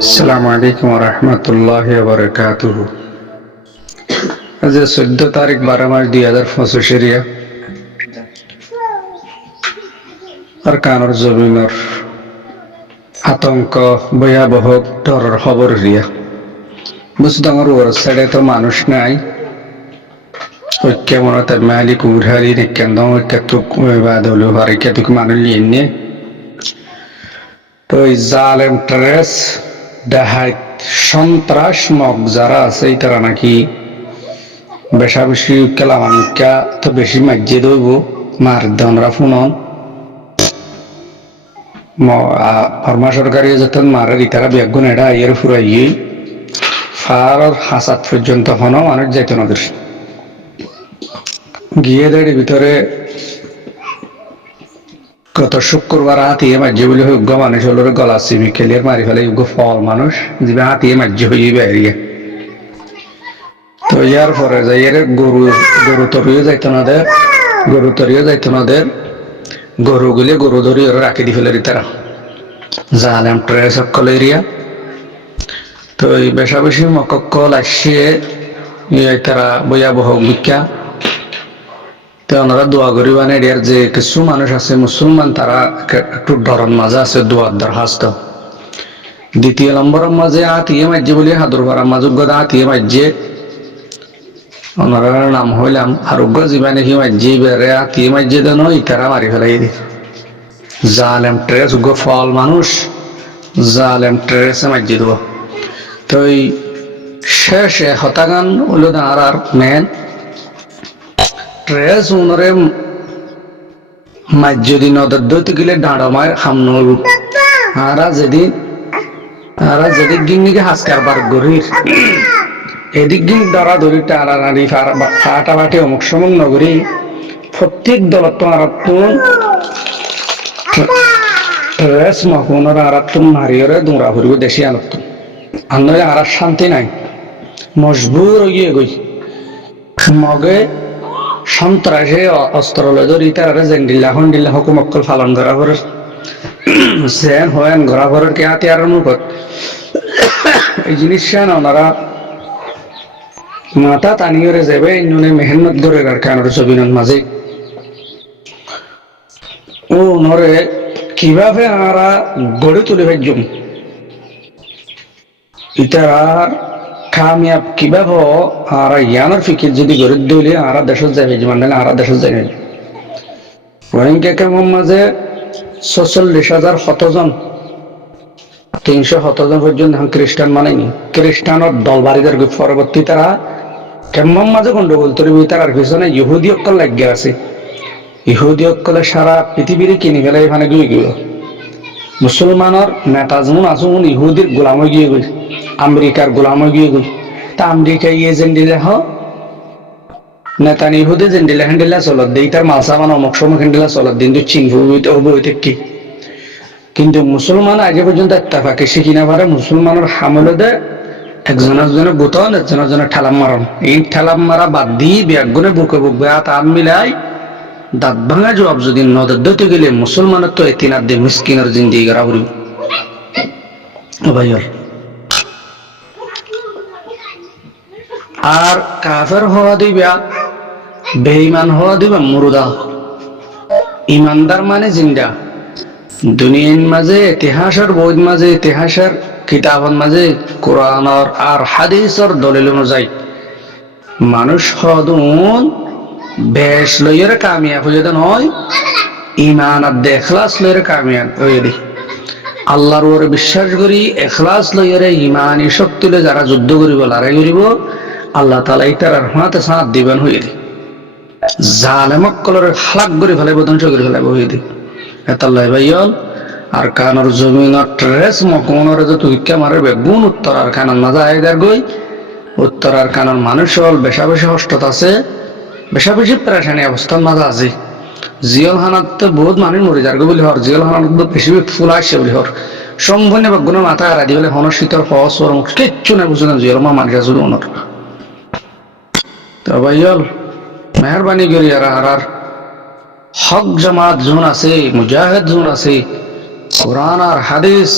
আসসালামু আলাইকুম রহমতুল্লাহি বারাকাতুহ। আজ 14 তারিখ 12 মাস 2025 আর কানর জমিনের আতঙ্ক ভয়াবহ ডরের খবর রিয়া বুঝতে আমার ওর সাইডে তো মানুষ নাই কেমন তার মালিক উড়ালি কেন বাদল হারিকে মানুষ নিয়ে তো জালেম ট্রেস ডাহাত সন্ত্রাস মগ যারা আছে তারা নাকি বেশা বেশি কেলামানিকা তো বেশি মাজ্জে দইব মার দনরা ফুনন ফরমা সরকারি যতন মারের ইতারা বেগুন এটা আইয়ের ফুরাইয়ে ফার হাসাত পর্যন্ত হন মানুষ যাইত নদের গিয়ে দেড় ভিতরে গত শুক্রবার হাতিয়ে মাজ্জে বলে উগ্র মানুষ হল গলা চিবি খেলিয়ে মারি ফেলে উগ্র ফল মানুষ যে হাতিয়ে মাজ্জে হয়ে বেরিয়ে তো ইয়ার পরে যাই গরু তরিও যাইতো না দের গরুগুলি গরু ধরি ওরা রাখি দি ফেলে তারা জালেম ট্রেস সকল এরিয়া তো এই বেশা বেশি মকক্কল আসিয়ে তারা ভয়াবহ বিখ্যা তো ওনারা দোয়া করি মানে এরিয়ার যে কিছু মানুষ আছে মুসলমান তারা একটু ডরন মাঝে আছে দোয়ার দরখাস্ত দ্বিতীয় নম্বরের মাঝে আতিয়ে মাজ্জে বলি হাদুর ভরা মাজুগ আতিয়ে মাজ্জে ওনার নাম হইলাম আরোগ্য জীবনে কি মাজ্জে বেড়ে আতিয়ে মাজ্জে দেন ইতারা মারি ফেলাই দি জালেম ট্রেস উগ্র ফল মানুষ জালেম ট্রেসে মাজ্জে দেব তো এই শেষে হতাগান হলো আর মেন ট্রেস উনরে মাজ্জে দিন ওদের দইতে গেলে ডাঁড় মায়ের হামনল আরা যেদিক গিঙ্গিকে হাসকার বার গরির এদিক দিন ধরা ধরি টানাটানি ফাটাফাটি অমুক সমুক নগরী প্রত্যেক দলত আরাত্তুন ট্রেস মহকুনর আরাত্তুন নারীরে দৌড়া ফুরিব দেশি আনত্তুন আন্নয় আর শান্তি নাই মজবুর হইয়ে গই মগে সন্ত্রাসে অস্ত্র লয় ধরি তারা জেন্ডিল্লা হন্ডিল্লা হুকুমক্কল পালন করা করে সেন হয়েন ঘোরা ঘরের কে হাতে আর মুখত এই জিনিস ওনারা মাথা টানিয়ে যাবে ইনুনে মেহনত করে কারণ ছবির মাঝে ও নরে কিভাবে আমরা গড়ে তুলে ফেলছুম ইতার কামিয়াব কিভাবে আর ইয়ানোর ফিকির যদি গড়ে দিলে আরা দেশত যাবে মানে আরা দেশত যাবে রোহিঙ্গা কেমন মাঝে 46,000 শতজন 300 জন পর্যন্ত খ্রিস্টান মানেনি খ্রিস্টানের দলবাড়িদের পরবর্তী তারা কেমন মাঝে গন্ডগোল তৈরি তার পিছনে ইহুদি অক্কল লাগিয়ে আছে ইহুদি অক্কলে সারা পৃথিবীর কিনে ফেলে এখানে গিয়ে গেল মুসলমানের নেতা যেমন আসুন ইহুদির গোলাম হয়ে গিয়ে গই আমেরিকার গোলাম হয়ে গিয়ে গই তা আমেরিকা এজেন্ট দিলে নেতা ইহুদি জেন্ডিলা হ্যান্ডিলা চলত দিই তার মালসা মানে অমুক সময় হ্যান্ডিলা চলত দিন তো চিন হইতে কি কিন্তু মুসলমান আগে পর্যন্ত একটা শিখি না পারে মুসলমানের হামলে দেয় একজনের বুতন একজনের ঠেলাম মারন এই ঠেলাম মারা বাদ দিয়ে ব্যাগুনে বুকে বুকবে আম মিলাই দাঁত ভাঙা জবাব যদি নদের দইতে গেলে মুসলমানের তো এতিনার দিয়ে মিসকিনের জিন্দিগি করা পড়ি ভাইয়ার আর কাফের হওয়া দিবা বেঈমান হওয়া দিবা মুরুদা ইমানদার মানে জিন্দা দুনিয়ার মাঝে ইতিহাসের বই মাঝে ইতিহাসের কিতাবের মাঝে কোরআনের আর হাদিসের দলিল অনুযায়ী মানুষ হদুন বেশ লইয়ের কামিয়াব হয়ে যেতে নয় ইমান আর এখলাস লইয়ের কামিয়াব হয়ে দি আল্লাহর ওরে বিশ্বাস করি এখলাস লইয়ের ইমানি শক্তি লই যারা যুদ্ধ করিব লড়াই করিব আল্লাহ তাআলা ইতার হাতে সাথ দিবেন হয়ে দি জালেমক কলরে হালাক করে ফেলাইব ধ্বংস করে ফেলাইব হয়ে দি এতাল্লাই ভাইয়ল আর কানর জমিনের ট্রেস মকমনের যে তুইকা মারে বেগুন উত্তর আর কানন মাঝে আয়দার গই উত্তর আর কানন মানুষ হল বেশা বেশি হস্তত আছে বেশা বেশি প্রেশানি অবস্থার মাঝে আছে জিয়ল হানাত তো বহুত মানুষ মরে যার বলি হর জিয়ল হানাত বেশি ফুল আসছে বলি হর সম্পূর্ণ বেগুনের মাথা আর দি বলে হন শীতল হস ওর কিচ্ছু না বুঝে না জিয়ল মা মানুষ আছে ওনার তো ভাইয়ল মেহরবানি করি আর হক জামাত জোন আছে মুজাহিদ জোন আছে কোরআন আর হাদিস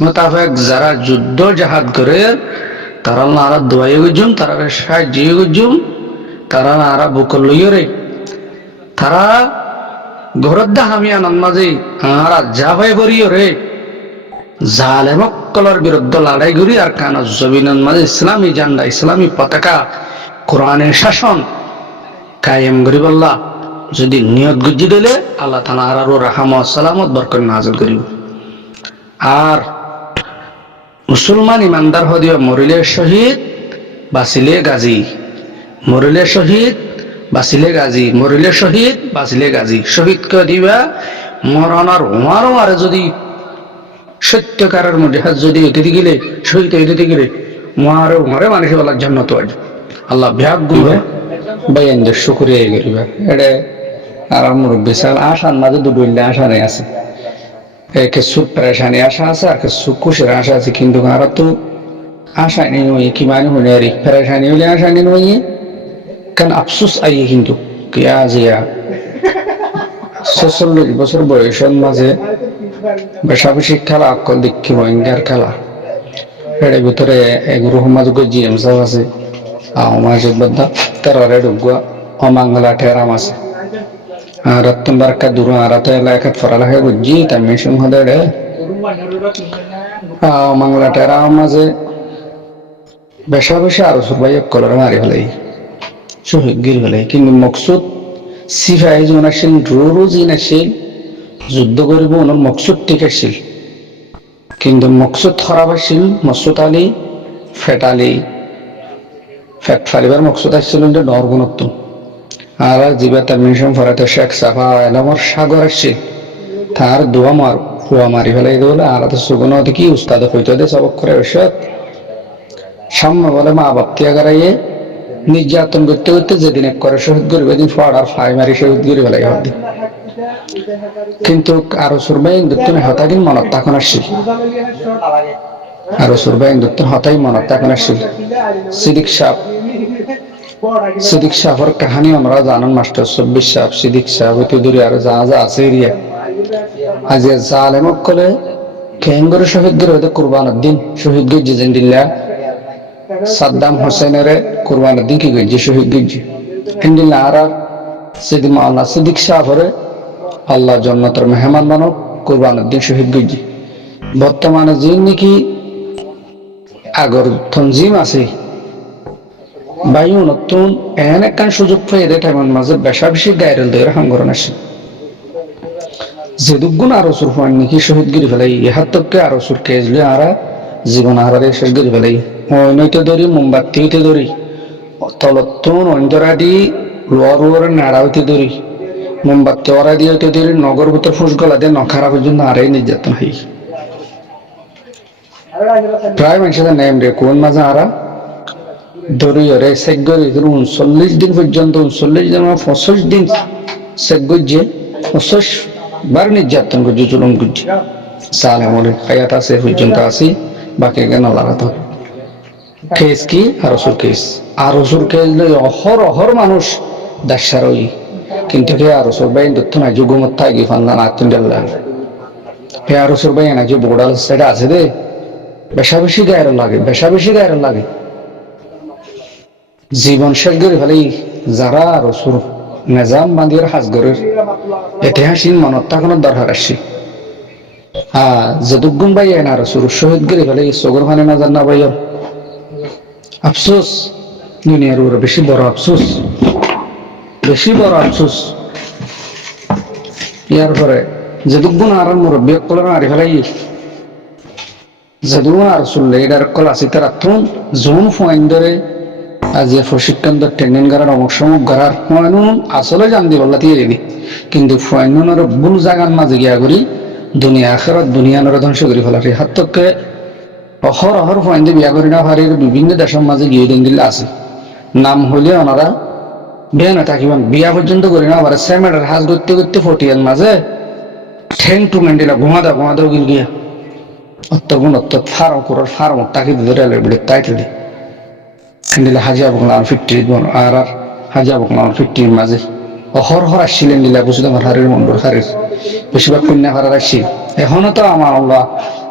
মোতাবেক যারা যুদ্ধ জাহাদ করে তারা নারা দোয়াই গুজুম তারা সাহায্য গুজুম তারা নারা বুকল লইরে তারা ঘরদ্দা হামিয়া নামাজি আরা যা ভাই বরিও রে জালেমক্কলর বিরুদ্ধে লড়াই করি আর কানা জমিনের মাঝে ইসলামী জান্ডা ইসলামী পতাকা কোরআনের শাসন কায়েম করি বললা যদি নিয়ত গুজি দিলে আল্লাহ তাআলা আরো রাহমত সালামত বরকত নাযিল করিব। আর মুসলমান ইমানদার হদিয়া মরিলে শহীদ বাঁচিলে গাজী মরিলে শহীদ বাঁচিলে গাজী মরিলে শহীদ বাঁচিলে গাজী শহীদকে দিবা মরণার উমারও আর যদি সত্যকারের মধ্যে যদি এটি গেলে শহীদ এটি গেলে মরে মরে মানুষ বলার জন্য তো আল্লাহ ভ্যাগ গুলো বাইন্দের শুকুরিয়া করিবা এটা আর আমার বিশাল আশার মাঝে দুটো আশা নেই আছে একে সুখ পরেশানি আশা আছে আর সুখ খুশির আশা আছে কিন্তু আর তো আশা নেই ওই কি মানে হলে আর পরেশানি হলে আশা নেই ওই কেন আফসোস আইয়ে কিন্তু কিয়া জিয়া 46 বছর বয়সের মাঝে বেশাবেশি খেলা অকল দেখি ভয়ঙ্কর খেলা এর ভিতরে এগুলো সমাজ জিএম সাহেব আছে সমাজ বদ্ধা তেরোরে ঢুকুয়া অমাঙ্গলা ঠেরাম আছে রত্ন বারকা দূর আরাতে এলাকাত ফরালাহে বুঝি তামি সিংহদে অমাঙ্গলা ঠেরাম মাঝে বেশাবেশি আরো সুরবাই কলর মারি ফেলাই শহীদ গির ফেলাই কিন্তু মকসুদ সিফাই জন আসছিল রোজিন আসছিল যুদ্ধ করিব ওনার মকসুদ ঠিক আসছিল কিন্তু মকসুদ খারাপ আসছিল মকসুদ আলী ফেট ফালিবার মকসুদ আসছিল ডর গুণত্ব আর জিবা তামিশন ফরাতে শেখ সাফা এলামর সাগর আসছিল তার দোয়া ফুয়া মারি ফেলাই বলে আর তো সুগুণ কি উস্তাদ হইতে দে সবক করে ওষুধ সামনে বলে মা বাপ তিয়া গাড়াইয়ে নির্যাতন করতে করতে যেদিন এক করে শহীদ করিব এদিন ফড় আর ফাই মারি শহীদ করি ফেলাই হবে কিন্তু আরো সুরবাই তুমি হতাদিন মনত তখন আসছিল আরো সুরবাই হতাই মনত তখন আসছিল সিদ্দিক সাহর কাহানি আমরা জানান মাস্টার 24 সাহ সিদ্দিক সাহ হইতে দূরে আর যা যা আছে এরিয়া আজ জালেমক কলে কেঙ্গরে শহীদ গিরে হইতে কুরবানের দিন শহীদ গিয়ে জেন্দিল্লা সাদ্দাম হোসেনের কুরবানের দিন কি গিয়ে শহীদ গিয়ে হিন্দিল্লা আর সিদ্দিক মাওলানা সিদ্দিক সাহরে আল্লাহ জান্নাতের মেহমান বানো কুরবানের দিন শহীদ গিয়ে বর্তমানে যে নাকি আগর তনজিম আছে বায়ু নতুন এন একখান সুযোগ পেয়ে দেয় টাইমের মাঝে বেশা বেশি গায়ের দিয়ে হাঙ্গরণ আসে যে দুগুণ আরো সুর হয় নাকি শহীদ গিরি ফেলাই ইহার তককে আরো সুর কেজলে আরা জীবন হারারে শেষ গিরি ফেলাই অনৈতে ধরি মোমবাতি হইতে ধরি তলতুন অন্তরা দি লোয়ার নাড়া হইতে ধরি মোমবাতি ওরা দিয়ে হইতে ধরি নগর ভিতর ফুস গলা দিয়ে নখারা পর্যন্ত আরাই নির্যাতন হয় প্রায় মানুষের নেম রে কোন মাঝে আরা দরিয়রে সেগরি 39 দিন পর্যন্ত 39 দিন 25 দিন সেগজে 25 বার নির্যাতন করছে জুলুম করছে সালে আমলে হায়াত আছে পর্যন্ত আছে বাকি কেন লাগাতো কেস কি আর রসুল কেস অহর মানুষ দাসারই কিন্তু কে আর রসুল বাইন দত্ত না যুগমত থাকি ফান্না আত্মদাল্লাহ হে আর রসুল বাইন যে বোর্ডাল সেটা আছে দে বেশা বেশি গায়ের লাগে জীবন শেষ করে ফেলে যারা রসুর নিজাম বান্দির হাজগরের ঐতিহাসিক মনত কোনো দরকার আসছে যে দুগুণ বাই না রসুর শহীদ করে ফেলে সগর ফানে না জান না ভাই আফসোস দুনিয়ার উপরে বেশি বড় আফসোস ইয়ার পরে যে দুগুণ আর মুরব্বী কলর মারি ফেলাই যে দুগুণ আর চললে এটার কল আছে তারা তুন জোন ফোয়াইন ধরে আজ প্রশিক্ষণ ট্রেনিং করার অবসমুখ করার ফয়নুন আসলে জান দি বললা দিয়ে দিবি কিন্তু ফয়নুনের ভুল জাগান মাঝে গিয়া করি দুনিয়া আখেরাত দুনিয়ার ধ্বংস করি ফেলার হাত তককে অহর ফয়ন দিয়ে বিয়া করি না হারিয়ে বিভিন্ন দেশের মাঝে গিয়ে দিন দিলে আছে নাম হইলে ওনারা বিয়া না থাকিবেন বিয়া পর্যন্ত করি না আবার সেমেটার হাজ করতে করতে ফটিয়ার মাঝে ঠেং টুমেন দিলা ঘুমাদাও গিল গিয়া অত্তগুণ ফার্ম করার ফার্ম তাকে ধরে বেড়ে তাই তুলি দিলে হাজিয়া বকলাম 50 আর হাজিয়া বকলাম 50 মাঝে অহরহর আসছিলেন লীলা বুঝতে আমার হারের মন্ডল হারের বেশিরভাগ কন্যা হারার আসছিল এখনো তো আমার আল্লাহ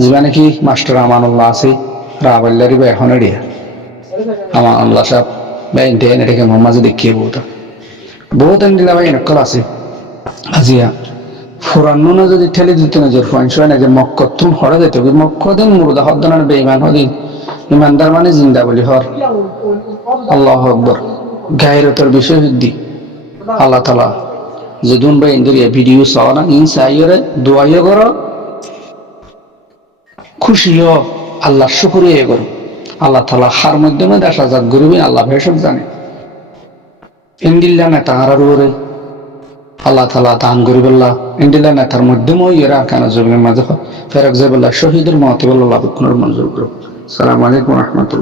জীবনে কি মাস্টার আমানুল্লাহ আছে রাবাল্লারি বা এখন এড়িয়া আমার আল্লাহ সাহেব বা ইন্ডিয়ান এটাকে মোহাম্মদ দেখিয়ে বহুত দিলা ভাই নকল আছে আজিয়া ফুরান্ন না যদি ঠেলে দিত না যে পয়েন্ট না যে মক্কতুন হরা যেত মক্কদিন মুর্দা হদ্দানার বেঈমান হদিন ইমানদার মানে জিন্দা বলি হর আল্লাহু আকবার গায়রতের বিষয় দি আল্লাহ তাআলা যদুন ভাই ইন্দ্রিয়া ভিডিও সাওনা ইনসাইরে দোয়াইও করো খুশি হও আল্লাহ শুকরিয়া করো আল্লাহ তাআলা হার মাধ্যমে দেখা যাক গরিবি আল্লাহ ভেসব জানে ইন্দিল্লা না তাহার উপরে আল্লাহ তাআলা দান করিবল্লাহ ইন্দিল্লা না তার মাধ্যমে এরা কেন জমিনের মাঝে ফেরক যাবল্লাহ শহীদের মহতে বল্লাহ বিকুনের মঞ্জুর করো আসসালামু আলাইকুম ওয়া রাহমাতুল্লাহ